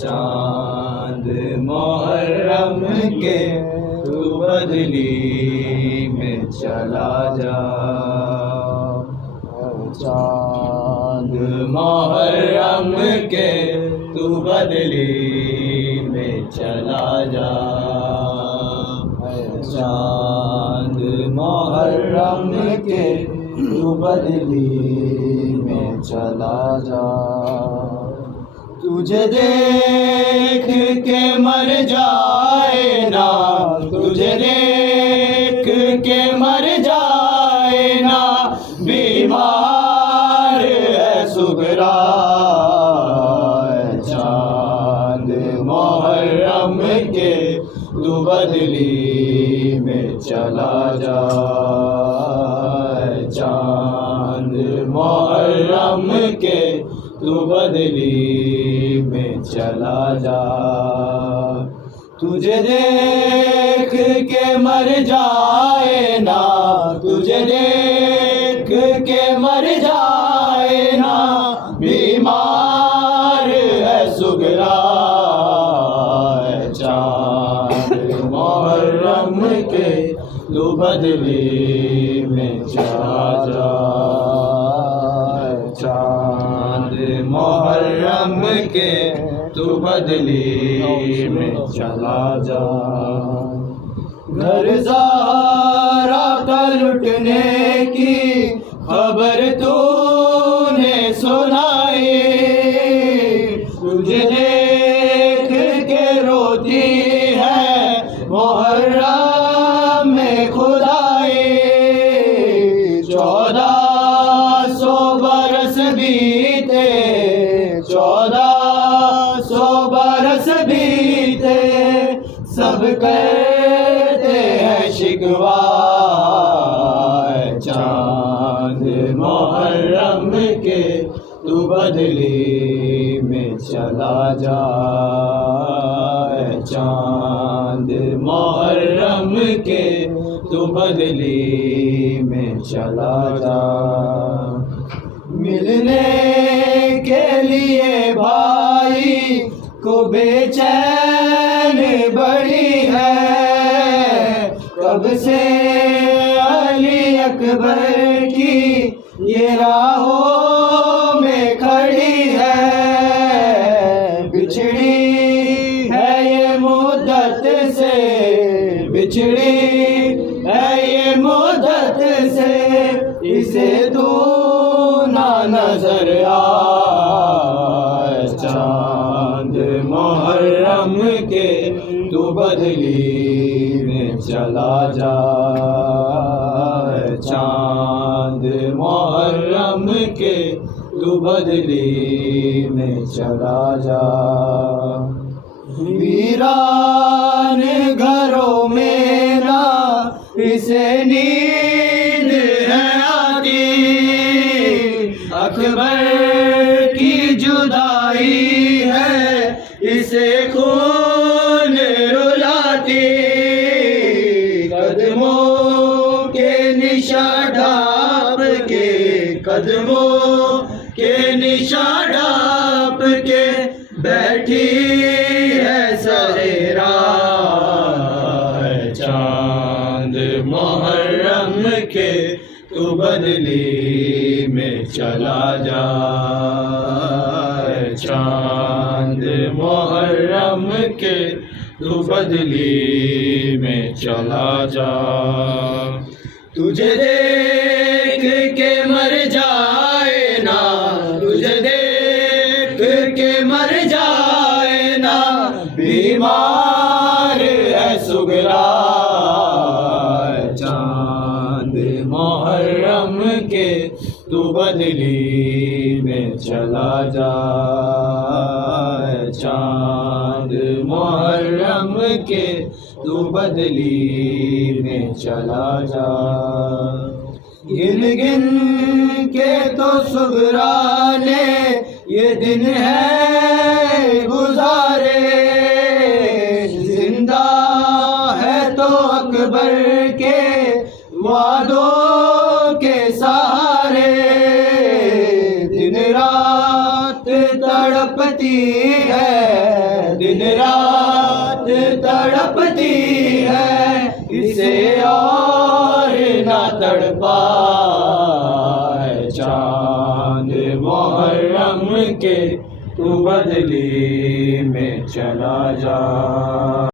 چاند محرم کے تو بدلی میں چلا جا، چاند محرم کے تو بدلی میں چلا جا، چاند محرم کے تو بدلی میں چلا جا، تجھے دیکھ کے مر جائے نا، تجھے دیکھ کے مر جائے نا، بیمار ہے سغرا، چاند محرم کے تو بدلی میں چلا جا، چاند محرم کے تو بدلی میں چلا جا، تجھے دیکھ کے مر جائے نا، تجھے دیکھ کے مر جائے نا، بیمار ہے سغرا، چاند محرم کے تو بدلی میں چلا جا، چاند محرم کے تو بدلی میں چلا جا، گھر زہرا کا لٹنے کی خبر تو نے سنائی، تجھے دیکھ کے روتی ہے محرم میں خدائی، 1400 برس بیتے، 1400 برس بیتے، سب کرتے ہیں شکوہ، چاند محرم کے تو بدلی میں چلا جا، چاند محرم کے تو بدلی میں چلا جا، ملنے کے لیے بھائی کو بے چین بڑی ہے، کب سے علی اکبر کی یہ راہوں میں کھڑی ہے، بچھڑی ہے یہ مدت سے، بچھڑی ہے یہ مدت سے، اسے تو نہ نظر آئے، چاند محرم کے تو بدلی میں چلا جا، چاند محرم کے تو بدلی میں چلا جا، ویران گھروں میں نہ اسے نیند ہے آتی، اکبر کی جدائی ہے اسے خون رلاتی، قدموں کے نشاں ڈھانپ کے، قدموں کے نشاں ڈھانپ کے بیٹھی ہے سریرا، چاند محرم کے تو بدلی میں چلا جا، چاند محرم کے تو بدلی میں چلا جا، تجھے دیکھ کے مر جائے نا، تجھے دیکھ کے مر جائے نا، بیمار ہے سغرا، چاند محرم کے تو بدلی میں چلا جا، چاند محرم کے تو بدلی میں چلا جا، گن گن کے تو سغرا نے یہ دن ہے گزارے، زندہ ہے تو اکبر کے وعدوں کے سہارے، دن رات تڑپتی ہے رات تڑپتی ہے اسے اور نہ تڑپائے چاند محرم کے تو بدلی میں چلا جا